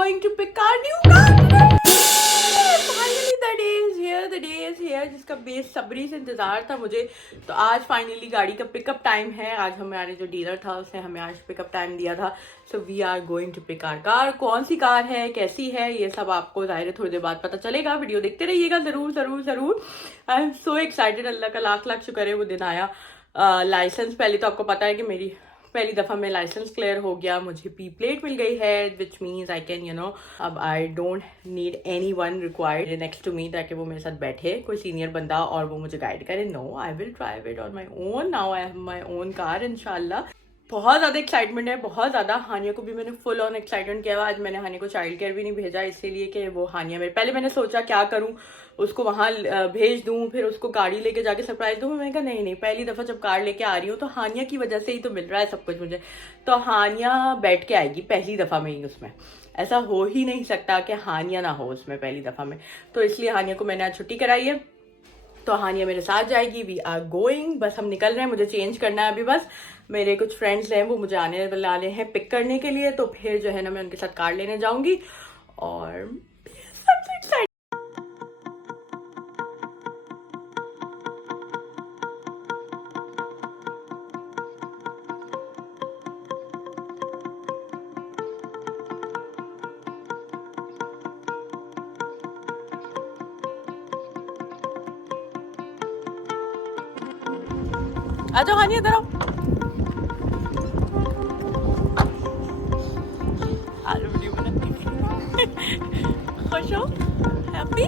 going to pick our new car today. Finally the day is here, the day is here जिसका बेसब्री से इंतजार था मुझे। तो आज फाइनली गाड़ी का पिकअप टाइम है। आज हमारे जो डीलर था उसने हमें आज पिकअप टाइम दिया था। So we are going to pick our car. कौन सी कार है, कैसी है, ये सब आपको जाहिर है थोड़ी देर बाद पता चलेगा। वीडियो देखते रहिएगा जरूर जरूर जरूर। I am so excited. अल्लाह का लाख लाख शुक्र है वो दिन आया। लाइसेंस पहले तो आपको पता है कि मेरी पहली दफ़ा में लाइसेंस क्लियर हो गया, मुझे पी प्लेट मिल गई है, विच मीन्स आई कैन अब I don't need anyone required next to me ताकि वो मेरे साथ बैठे कोई सीनियर बंदा और वो मुझे गाइड करे। No, I will drive it on my own. Now I have my own car इंशाल्लाह। बहुत ज़्यादा एक्साइटमेंट है, बहुत ज़्यादा। हानिया को भी मैंने फुल ऑन एक्साइटमेंट किया हुआ। आज मैंने हानिया को चाइल्ड केयर भी नहीं भेजा इसीलिए कि वो हानिया मेरे पहले मैंने सोचा क्या करूँ, उसको वहाँ भेज दूँ फिर उसको गाड़ी लेके जाके सरप्राइज दूँ। मैंने कहा नहीं, पहली दफ़ा जब कार लेके आ रही हूँ तो हानिया की वजह से ही तो मिल रहा है सब कुछ मुझे। तो हानिया बैठ के आएगी पहली दफ़ा में ही उसमें। ऐसा हो ही नहीं सकता कि हानिया ना हो उसमें पहली दफ़ा में। तो इसलिए हानिया को मैंने आज छुट्टी कराई है। तो हानिया मेरे साथ जाएगी। वी आर गोइंग, बस हम निकल रहे हैं। मुझे चेंज करना है अभी बस। मेरे कुछ फ्रेंड्स हैं वो मुझे आने वाले हैं पिक करने के लिए। तो फिर जो है ना मैं उनके साथ कार लेने जाऊंगी और सबसे एक्साइटेड। आ जाओ हानिया, इधर आओ। वीडियो बनाती खुश हो, हैप्पी।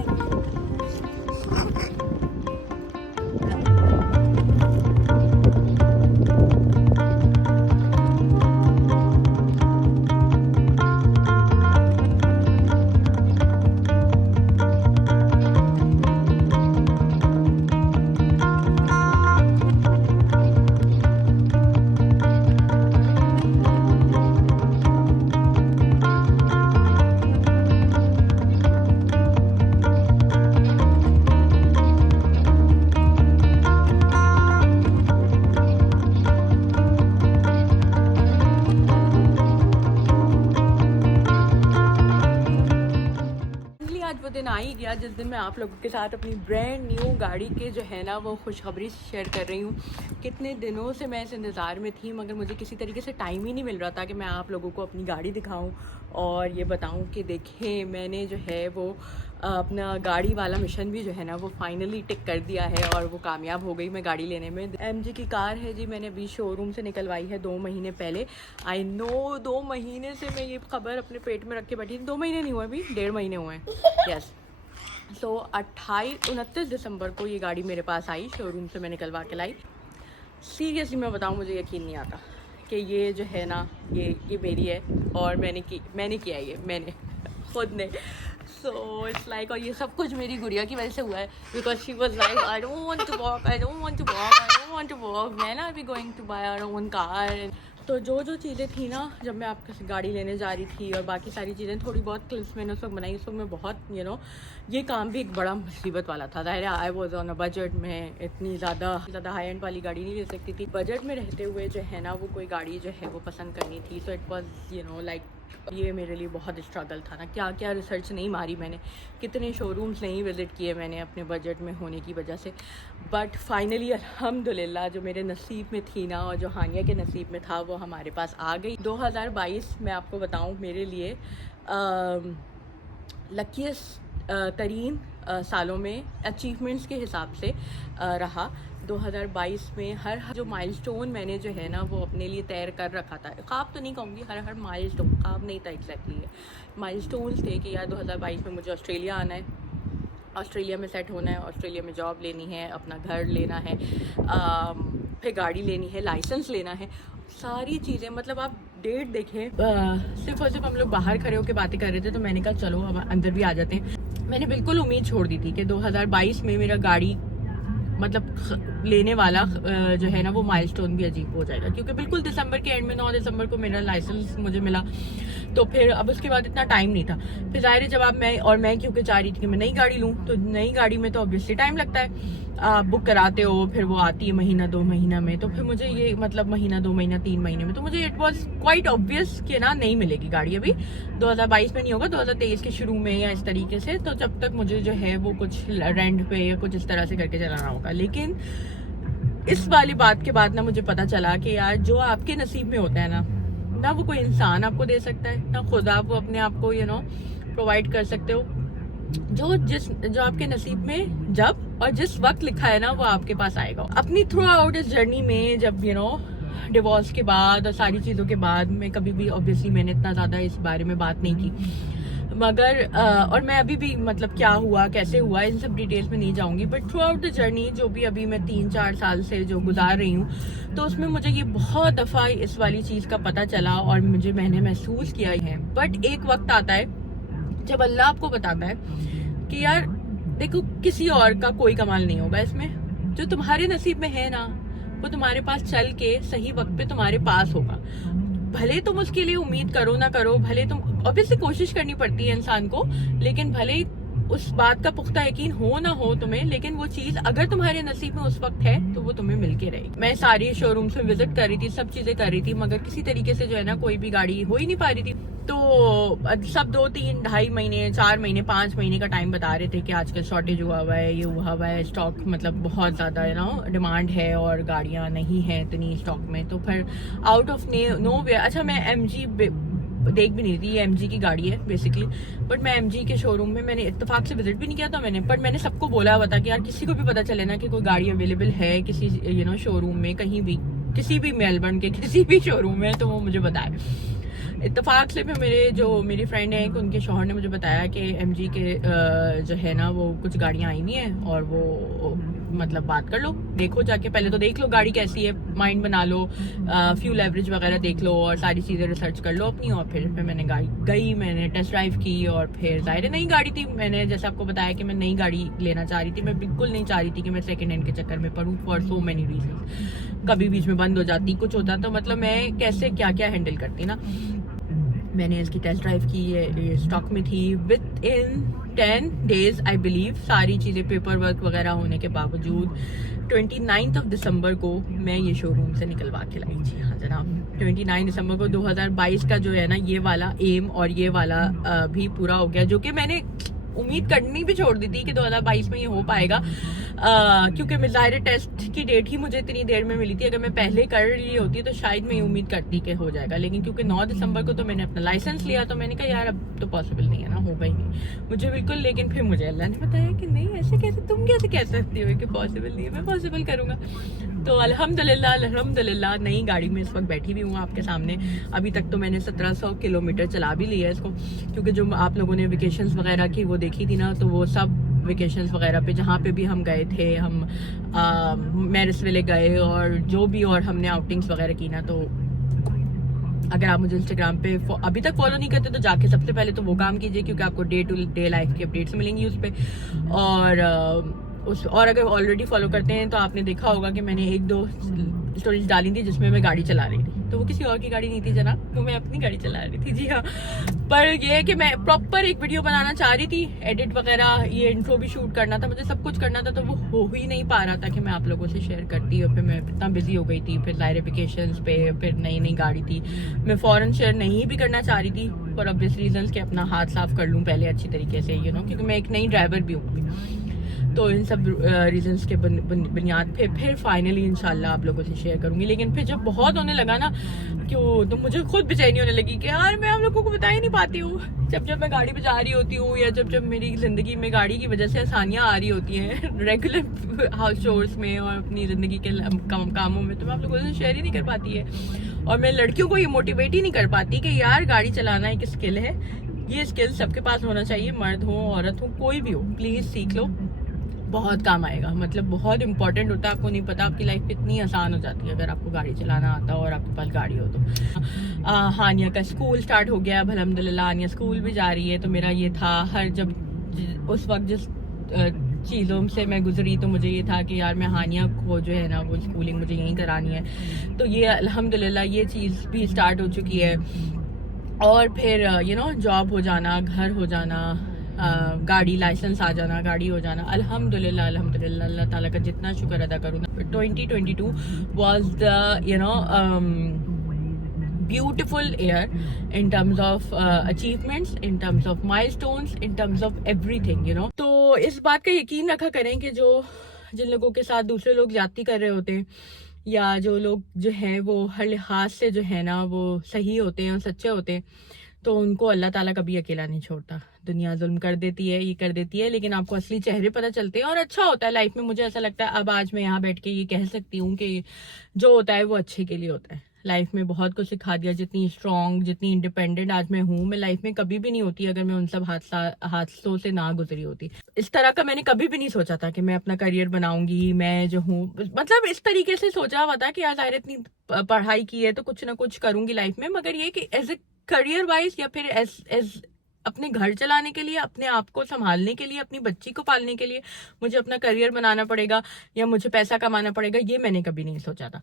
वो दिन आ ही गया जिस दिन मैं आप लोगों के साथ अपनी ब्रांड न्यू गाड़ी के जो है ना वो खुशखबरी शेयर कर रही हूँ। कितने दिनों से मैं इस इंतज़ार में थी मगर मुझे किसी तरीके से टाइम ही नहीं मिल रहा था कि मैं आप लोगों को अपनी गाड़ी दिखाऊं और ये बताऊं कि देखें मैंने जो है वो अपना गाड़ी वाला मिशन भी जो है ना वो फाइनली टिक कर दिया है और वो कामयाब हो गई मैं गाड़ी लेने में। MG की कार है जी, मैंने अभी शोरूम से निकलवाई है 2 महीने पहले। आई नो 2 महीने से मैं ये खबर अपने पेट में रख के बैठी थी। 2 महीने नहीं हुए, अभी 1.5 महीने हुए हैं। यस। तो 29 दिसंबर को ये गाड़ी मेरे पास आई, शोरूम से मैं निकलवा के लाई। सीरियसली मैं बताऊँ मुझे यकीन नहीं आता कि ये जो है ना ये मेरी है और मैंने किया है, ये मैंने खुद ने। सो इट्स लाइक और ये सब कुछ मेरी गुड़िया की वजह से हुआ है because she was like I don't want to walk, I don't want to walk, I don't want to walk, man I be going to buy our own car. तो जो चीज़ें थी ना जब मैं आपके गाड़ी लेने जा रही थी और बाकी सारी चीज़ें थोड़ी बहुत क्लिप्स मैंने उस वक्त बनाई, उस वक्त मैं बहुत ये काम भी एक बड़ा मुसीबत वाला था। ज़ाहिर है I was on a budget में, इतनी ज़्यादा हाई एंड वाली गाड़ी नहीं ले सकती थी। बजट में रहते हुए जो है ना वो कोई गाड़ी जो है वो पसंद करनी थी। सो इट वॉज लाइक ये मेरे लिए बहुत स्ट्रगल था ना। क्या क्या रिसर्च नहीं मारी मैंने, कितने शोरूम्स नहीं विज़िट किए मैंने अपने बजट में होने की वजह से। बट फाइनली अल्हम्दुलिल्लाह जो मेरे नसीब में थी ना और जो हानिया के नसीब में था वो हमारे पास आ गई। 2022 मैं आपको बताऊं मेरे लिए लकीस्ट तरीन सालों में अचीवमेंट्स के हिसाब से रहा। 2022 में हर जो माइलस्टोन मैंने जो है ना वो अपने लिए तय कर रखा था, ख्वाब तो नहीं कहूँगी, हर माइलस्टोन, ख्वाब नहीं था एग्जैक्टली, माइलस्टोन्स थे कि यार 2022 में मुझे ऑस्ट्रेलिया आना है, ऑस्ट्रेलिया में सेट होना है, ऑस्ट्रेलिया में जॉब लेनी है, अपना घर लेना है, फिर गाड़ी लेनी है, लाइसेंस लेना है, सारी चीज़ें। मतलब आप डेट देखें, सिर्फ और सिर्फ हम लोग बाहर खड़े होकर बातें कर रहे थे तो मैंने कहा चलो हम अंदर भी आ जाते हैं। मैंने बिल्कुल उम्मीद छोड़ दी थी कि 2022 में मेरा गाड़ी मतलब लेने वाला जो है ना वो माइलस्टोन भी अजीब हो जाएगा, क्योंकि बिल्कुल दिसंबर के एंड में 9 दिसंबर को मेरा लाइसेंस मुझे मिला। तो फिर अब उसके बाद इतना टाइम नहीं था। फिर जाहिर है जब आप मैं क्योंकि चाह रही थी कि मैं नई गाड़ी लूँ, तो नई गाड़ी में तो ऑब्वियसली टाइम लगता है। आप बुक कराते हो, फिर वो आती है महीना 2 महीना में, तो फिर मुझे ये मतलब महीना 2 महीना 3 महीने में, तो मुझे इट वाज क्वाइट ऑब्वियस कि ना नहीं मिलेगी गाड़ी अभी 2022 में नहीं होगा, 2023 के शुरू में या इस तरीके से। तो जब तक मुझे जो है वो कुछ रेंट पे या कुछ इस तरह से करके चलाना होगा। लेकिन इस वाली बात के बाद ना मुझे पता चला कि यार जो आपके नसीब में होता है ना वो कोई इंसान आपको दे सकता है, ना खुद आप वो अपने आप को प्रोवाइड कर सकते हो। जो आपके नसीब में जब और जिस वक्त लिखा है ना वो आपके पास आएगा। अपनी थ्रू आउट इस जर्नी में जब डिवोर्स के बाद और सारी चीज़ों के बाद में कभी भी ऑब्वियसली मैंने इतना ज़्यादा इस बारे में बात नहीं की, मगर और मैं अभी भी मतलब क्या हुआ कैसे हुआ इन सब डिटेल्स में नहीं जाऊंगी, but through out the journey जो भी अभी मैं 3-4 साल से जो गुजार रही हूँ, तो उसमें मुझे ये बहुत दफ़ा इस वाली चीज़ का पता चला और मैंने महसूस किया है। बट एक वक्त आता है जब अल्लाह आपको बताता है कि यार देखो किसी और का कोई कमाल नहीं होगा इसमें, जो तुम्हारे नसीब में है ना वो तुम्हारे पास चल के सही वक्त पे तुम्हारे पास होगा। भले तुम उसके लिए उम्मीद करो ना करो, भले तुम ऑब्वियसली कोशिश करनी पड़ती है इंसान को, लेकिन भले ही उस बात का पुख्ता यकीन हो ना हो तुम्हें, लेकिन वो चीज अगर तुम्हारे नसीब में उस वक्त है तो वो तुम्हें मिल के रहेगी। मैं सारी शोरूम्स में विजिट कर रही थी, सब चीजें कर रही थी, मगर किसी तरीके से जो है ना कोई भी गाड़ी हो ही नहीं पा रही थी। तो सब 2-3-2.5 महीने 4 महीने 5 महीने का टाइम बता रहे थे कि आजकल शॉर्टेज हुआ है, ये हुआ है, स्टॉक मतलब बहुत ज्यादा डिमांड है और गाड़ियां नहीं है इतनी स्टॉक में। तो फिर आउट ऑफ नो वे, अच्छा मैं MG देख भी नहीं थी, ये MG की गाड़ी है बेसिकली, बट मैं MG के शोरूम में मैंने इत्तेफाक से विजिट भी नहीं किया था बट मैंने सबको बोला हुआ था कि यार किसी को भी पता चले ना कि कोई गाड़ी अवेलेबल है किसी शोरूम में, कहीं भी किसी भी मेलबर्न के किसी भी शोरूम में, तो वो मुझे बताए। इत्तेफाक से फिर मेरी फ्रेंड है उनके शौहर ने मुझे बताया कि MG के जो है ना वो कुछ गाड़ियाँ आई हुई हैं और वो मतलब बात कर लो, देखो जाके, पहले तो देख लो गाड़ी कैसी है, माइंड बना लो, फ्यूल एवरेज वगैरह देख लो और सारी चीज़ें रिसर्च कर लो अपनी। और फिर मैंने गाड़ी गई, मैंने टेस्ट ड्राइव की और फिर जाहिर नई गाड़ी थी। मैंने जैसे आपको बताया कि मैं नई गाड़ी लेना चाह रही थी, मैं बिल्कुल नहीं चाह रही थी कि मैं सेकेंड हैंड के चक्कर में पढूं फॉर सो मेनी रीजन। कभी बीच में बंद हो जाती, कुछ होता, तो मतलब मैं कैसे क्या क्या हैंडल करती ना। मैंने इसकी टेस्ट ड्राइव की, ये स्टॉक में थी with in 10 days I believe, सारी चीज़ें पेपर वर्क वगैरह होने के बावजूद 29 दिसंबर को मैं ये शोरूम से निकलवा के लाई। जी हाँ जनाब, 29 दिसंबर को 2022 का जो है ना ये वाला एम और ये वाला भी पूरा हो गया, जो कि मैंने उम्मीद करनी भी छोड़ दी थी कि 2022 में ये हो पाएगा, क्योंकि ज़ाहिर टेस्ट की डेट ही मुझे इतनी देर में मिली थी। अगर मैं पहले कर रही होती तो शायद मैं ये उम्मीद करती कि हो जाएगा, लेकिन क्योंकि 9 दिसंबर को तो मैंने अपना लाइसेंस लिया, तो मैंने कहा यार अब तो पॉसिबल नहीं है ना, होगा ही नहीं मुझे बिल्कुल। लेकिन फिर मुझे अल्लाह ने बताया कि नहीं ऐसे कैसे, तुम कैसे कह सकती हो कि पॉसिबल नहीं है, मैं पॉसिबल करूँगा। तो अल्हम्दुलिल्लाह नई गाड़ी में इस वक्त बैठी भी हूँ आपके सामने। अभी तक तो मैंने 1700 किलोमीटर चला भी लिया है इसको, क्योंकि जो आप लोगों ने वेकेशंस वगैरह की वो देखी थी ना, तो वो सब वेकेशंस वगैरह पे जहाँ पे भी हम गए थे, हम मैरिस विले गए और जो भी और हमने आउटिंग्स वगैरह की ना, तो अगर आप मुझे इंस्टाग्राम पे अभी तक फॉलो नहीं करते तो जाके सबसे पहले तो वो काम कीजिए, क्योंकि आपको डे टू डे लाइफ की अपडेट्स मिलेंगी उस पर। और अगर ऑलरेडी फॉलो करते हैं तो आपने देखा होगा कि मैंने 1-2 स्टोरीज डाली थी जिसमें मैं गाड़ी चला रही थी, तो वो किसी और की गाड़ी नहीं थी जनाब, तो मैं अपनी गाड़ी चला रही थी। जी हाँ, पर ये है कि मैं प्रॉपर एक वीडियो बनाना चाह रही थी, एडिट वगैरह, ये इंट्रो भी शूट करना था, मुझे सब कुछ करना था, तो वो हो ही नहीं पा रहा था कि मैं आप लोगों से शेयर करती। और फिर मैं इतना बिजी हो गई थी, फिर ज़ाहिर वेकेशंस पे, फिर नई गाड़ी थी, मैं फ़ौरन शेयर नहीं भी करना चाह रही थी फॉर ऑब्वियस रीजंस कि अपना हाथ साफ कर लूँ पहले अच्छी तरीके से, क्योंकि मैं एक नई ड्राइवर भी हूँ। तो इन सब रीजंस के बुनियाद पे फिर फाइनली इंशाल्लाह आप लोगों से शेयर करूंगी। लेकिन फिर जब बहुत होने लगा ना क्यों, तो मुझे खुद बेचैनी होने लगी कि यार मैं आप लोगों को बता ही नहीं पाती हूँ। जब मैं गाड़ी पे जा रही होती हूँ या जब मेरी ज़िंदगी में गाड़ी की वजह से आसानियाँ आ रही होती हैं रेगुलर हाउस चोर्स में और अपनी ज़िंदगी के कामों में, तो मैं आप लोगों से शेयर ही नहीं कर पाती है। और मैं लड़कियों को ये मोटिवेट ही नहीं कर पाती कि यार गाड़ी चलाना एक स्किल है, ये स्किल सबके पास होना चाहिए, मर्द हो औरत हो कोई भी हो, प्लीज़ सीख लो, बहुत काम आएगा। मतलब बहुत इंपॉर्टेंट होता है, आपको नहीं पता आपकी लाइफ कितनी आसान हो जाती है अगर आपको गाड़ी चलाना आता हो और आपके पास गाड़ी हो तो। हानिया का स्कूल स्टार्ट हो गया, अल्हम्दुलिल्लाह हानिया स्कूल भी जा रही है। तो मेरा ये था हर जब उस वक्त जिस चीज़ों से मैं गुजरी तो मुझे ये था कि यार मैं हानिया को जो है ना वो स्कूलिंग मुझे यहीं करानी है। तो ये अल्हम्दुलिल्लाह ये चीज़ भी स्टार्ट हो चुकी है। और फिर जॉब हो जाना, घर हो जाना, गाड़ी लाइसेंस आ जाना, गाड़ी हो जाना, अल्हम्दुलिल्लाह अल्हम्दुलिल्लाह अल्लाह ताला का जितना शुक्र अदा करूँ ना। 2022 was the beautiful year in terms of achievements, in terms of milestones, in terms of everything, तो इस बात का यकीन रखा करें कि जिन लोगों के साथ दूसरे लोग ज्यादती कर रहे होते हैं, या जो लोग जो हैं वो हर लिहाज से जो है ना वो सही होते हैं और सच्चे होते हैं, तो उनको अल्लाह ताला कभी अकेला नहीं छोड़ता। दुनिया जुल्म कर देती है, ये कर देती है, लेकिन आपको असली चेहरे पता चलते हैं और अच्छा होता है लाइफ में। मुझे ऐसा लगता है अब आज मैं यहाँ बैठ के ये कह सकती हूँ कि जो होता है वो अच्छे के लिए होता है। लाइफ में बहुत कुछ सिखा दिया। जितनी स्ट्रांग, जितनी इंडिपेंडेंट आज मैं हूँ, मैं लाइफ में कभी भी नहीं होती अगर मैं उन सब हादसों से ना गुजरी होती। इस तरह का मैंने कभी भी नहीं सोचा था कि मैं अपना करियर बनाऊंगी। मैं जो हूँ मतलब इस तरीके से सोचा हुआ था कि यार ज़ाहिर इतनी पढ़ाई की है तो कुछ ना कुछ करूंगी लाइफ में, मगर ये कि एज ए करियर वाइज या फिर एज अपने घर चलाने के लिए, अपने आप को संभालने के लिए, अपनी बच्ची को पालने के लिए मुझे अपना करियर बनाना पड़ेगा या मुझे पैसा कमाना पड़ेगा, ये मैंने कभी नहीं सोचा था।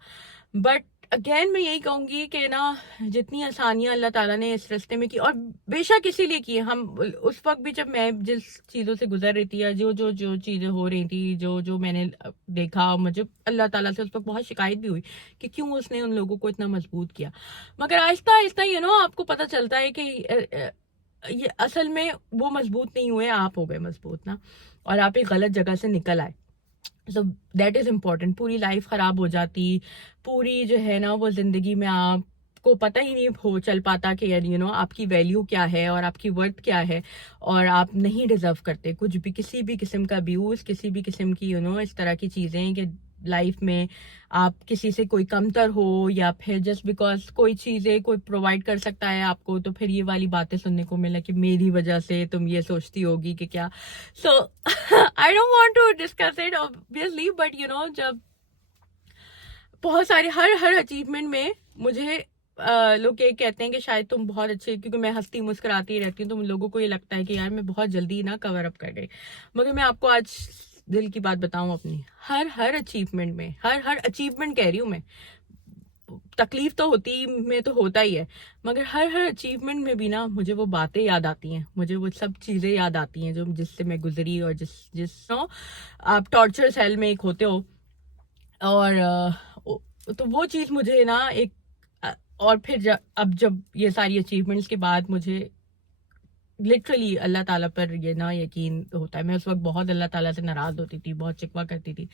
बट अगेन मैं यही कहूंगी कि ना जितनी आसानियां अल्लाह ताला ने इस रास्ते में की, और बेशक इसीलिए की, हम उस वक्त भी जब मैं जिस चीज़ों से गुजर रही थी या जो चीज़ें हो रही थी, जो मैंने देखा, मुझे अल्लाह ताला से उस वक्त बहुत शिकायत भी हुई कि क्यों उसने उन लोगों को इतना मजबूत किया। मगर आहिस्ता आहिस्ता आपको पता चलता है कि ये असल में वो मजबूत नहीं हुए, आप हो गए मजबूत ना, और आप एक गलत जगह से निकल आए। So that is important. पूरी लाइफ खराब हो जाती, पूरी जो है ना वो जिंदगी में आपको पता ही नहीं हो चल पाता कि आपकी वैल्यू क्या है और आपकी वर्थ क्या है, और आप नहीं डिजर्व करते कुछ भी, किसी भी किस्म का अब्यूज, किसी भी किस्म की इस तरह की चीजें कि लाइफ में आप किसी से कोई कमतर हो, या फिर जस्ट बिकॉज कोई चीजें कोई प्रोवाइड कर सकता है आपको, तो फिर ये वाली बातें सुनने को मिला कि मेरी वजह से तुम ये सोचती होगी कि क्या। So I don't want to discuss it obviously, but जब बहुत सारे हर अचीवमेंट में मुझे लोग ये कहते हैं कि शायद तुम बहुत अच्छे, क्योंकि मैं हंसती मुस्कुराती रहती हूँ तो लोगों को ये लगता है कि यार मैं बहुत जल्दी ना कवर अप कर गई। मगर मैं आपको आज दिल की बात बताऊं अपनी, हर अचीवमेंट में, हर अचीवमेंट कह रही हूँ मैं, तकलीफ तो होती में तो होता ही है, मगर हर अचीवमेंट में भी ना मुझे वो बातें याद आती हैं, मुझे वो सब चीजें याद आती हैं जो जिससे मैं गुजरी, और जिस आप टॉर्चर सेल में एक होते हो, और तो वो चीज मुझे ना एक और फिर अब जब ये सारी अचीवमेंट्स के बाद मुझे लिटरली अल्लाह ताला पर ये ना यकीन होता है। मैं उस वक्त बहुत अल्लाह ताला से नाराज होती थी, बहुत शिकवा करती थी,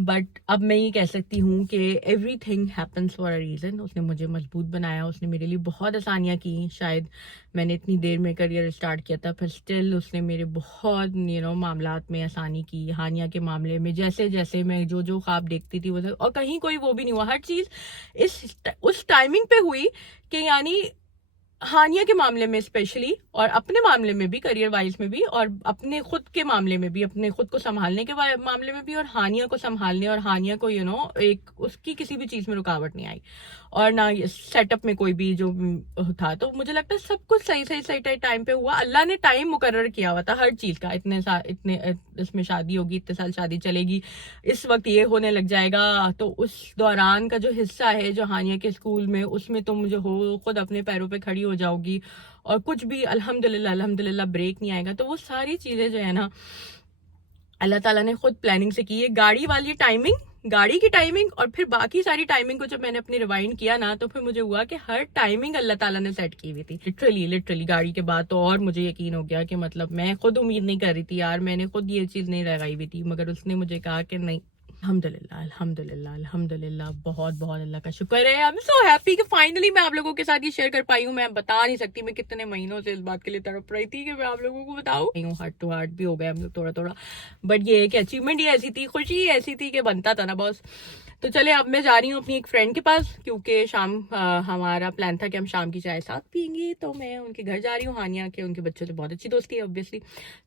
बट अब मैं ये कह सकती हूँ कि everything happens for a reason. उसने मुझे मजबूत बनाया, उसने मेरे लिए बहुत आसानियाँ की। शायद मैंने इतनी देर में करियर स्टार्ट किया था, फिर स्टिल उसने मेरे बहुत मामलात में आसानी की। हानिया के मामले में जैसे जैसे मैं जो ख्वाब देखती थी वो, और कहीं कोई वो भी नहीं हुआ, हर चीज़ उस टाइमिंग पे हुई कि यानी हानिया के मामले में स्पेशली, और अपने मामले में भी, करियर वाइज में भी, और अपने खुद के मामले में भी, अपने खुद को संभालने के मामले में भी, और हानिया को संभालने और हानिया को एक उसकी किसी भी चीज में रुकावट नहीं आई, और ना सेटअप में कोई भी जो था। तो मुझे लगता है सब कुछ सही टाइम पे हुआ। अल्लाह ने टाइम मुकर्रर किया हुआ था हर चीज का, इतने इसमें शादी होगी, इतने साल शादी चलेगी, इस वक्त ये होने लग जाएगा, तो उस दौरान का जो हिस्सा है जो हानिया के स्कूल में, उसमें तुम जो हो खुद अपने पैरों पे खड़ी हो जाओगी, और कुछ भी अल्हम्दुलिल्लाह ब्रेक नहीं आएगा। तो वो सारी चीजें जो है ना अल्लाह ताला ने खुद प्लानिंग से की है। गाड़ी वाली टाइमिंग, गाड़ी की टाइमिंग, और फिर बाकी सारी टाइमिंग को जब मैंने अपनी रिवाइंड किया ना, तो फिर मुझे हुआ कि हर टाइमिंग अल्लाह ताला ने सेट की हुई थी। लिटरली गाड़ी के बाद तो और मुझे यकीन हो गया कि मतलब मैं खुद उम्मीद नहीं कर रही थी यार, मैंने खुद ये चीज नहीं लगाई हुई थी, मगर उसने मुझे कहा कि नहीं, अल्हम्दुलिल्लाह बहुत बहुत अल्लाह का शुक्र है। आई एम सो हैप्पी कि फाइनली मैं आप लोगों के साथ ये शेयर कर पाई हूँ। मैं बता नहीं सकती मैं कितने महीनों से इस बात के लिए तड़प रही थी कि मैं आप लोगों को बताऊँ। हार्ट टू हार्ट भी हो गया हम लोग थोड़ा, बट ये है कि अचीवमेंट ही ऐसी थी, खुशी ही ऐसी थी कि बनता था ना बॉस। तो चले अब मैं जा रही हूँ अपनी एक फ्रेंड के पास, क्योंकि शाम हमारा प्लान था कि हम शाम की चाय साथ पियेंगे, तो मैं उनके घर जा रही हूँ। हानिया के उनके बच्चों से बहुत अच्छी दोस्ती है ऑब्वियसली,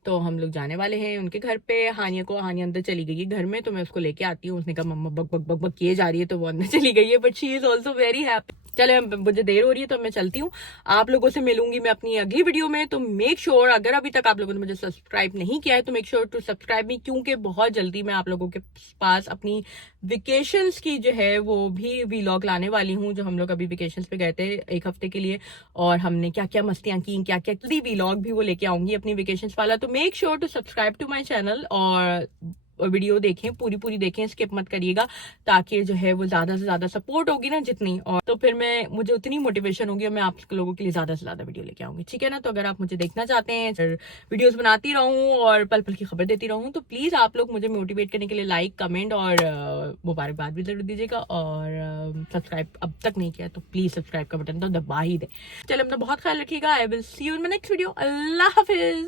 तो हम लोग जाने वाले हैं उनके घर पे। हानिया अंदर चली गई है घर में, तो मैं उसको लेके आती हूँ। उसने कहा मम्मा बक बक बक बक किए जा रही है, तो वो अंदर चली गई है, but she is also very happy. चले, मुझे देर हो रही है तो मैं चलती हूँ। आप लोगों से मिलूंगी मैं अपनी अगली वीडियो में। तो मेक श्योर अगर अभी तक आप लोगों ने मुझे सब्सक्राइब नहीं किया है तो make sure to subscribe me, क्योंकि बहुत जल्दी मैं आप लोगों के पास अपनी वेकेशंस की जो है वो भी व्लॉग लाने वाली हूँ। जो हम लोग अभी वेकेशंस पे गए थे 1 हफ्ते के लिए, और हमने क्या क्या मस्तियां की, क्या क्या व्लॉग भी वो लेके आऊंगी अपनी वेकेशंस वाला। तो make sure to subscribe to my channel और वीडियो देखें, पूरी देखें, स्किप मत करिएगा, ताकि जो है वो ज्यादा से ज्यादा सपोर्ट होगी ना जितनी, और तो फिर मुझे उतनी मोटिवेशन होगी और मैं आप लोगों के लिए ज्यादा से ज्यादा वीडियो लेके आऊंगी, ठीक है ना। तो अगर आप मुझे देखना चाहते हैं, फिर वीडियोस बनाती रहूं और पल पल की खबर देती रहूं, तो प्लीज आप लोग मुझे मोटिवेट करने के लिए लाइक, कमेंट और मुबारकबाद भी जरूर दीजिएगा। और सब्सक्राइब अब तक नहीं किया तो प्लीज सब्सक्राइब का बटन तो दबा ही दे। चलो, अपना बहुत ख्याल रखिएगा। I will see you in my next video. Allah Hafiz.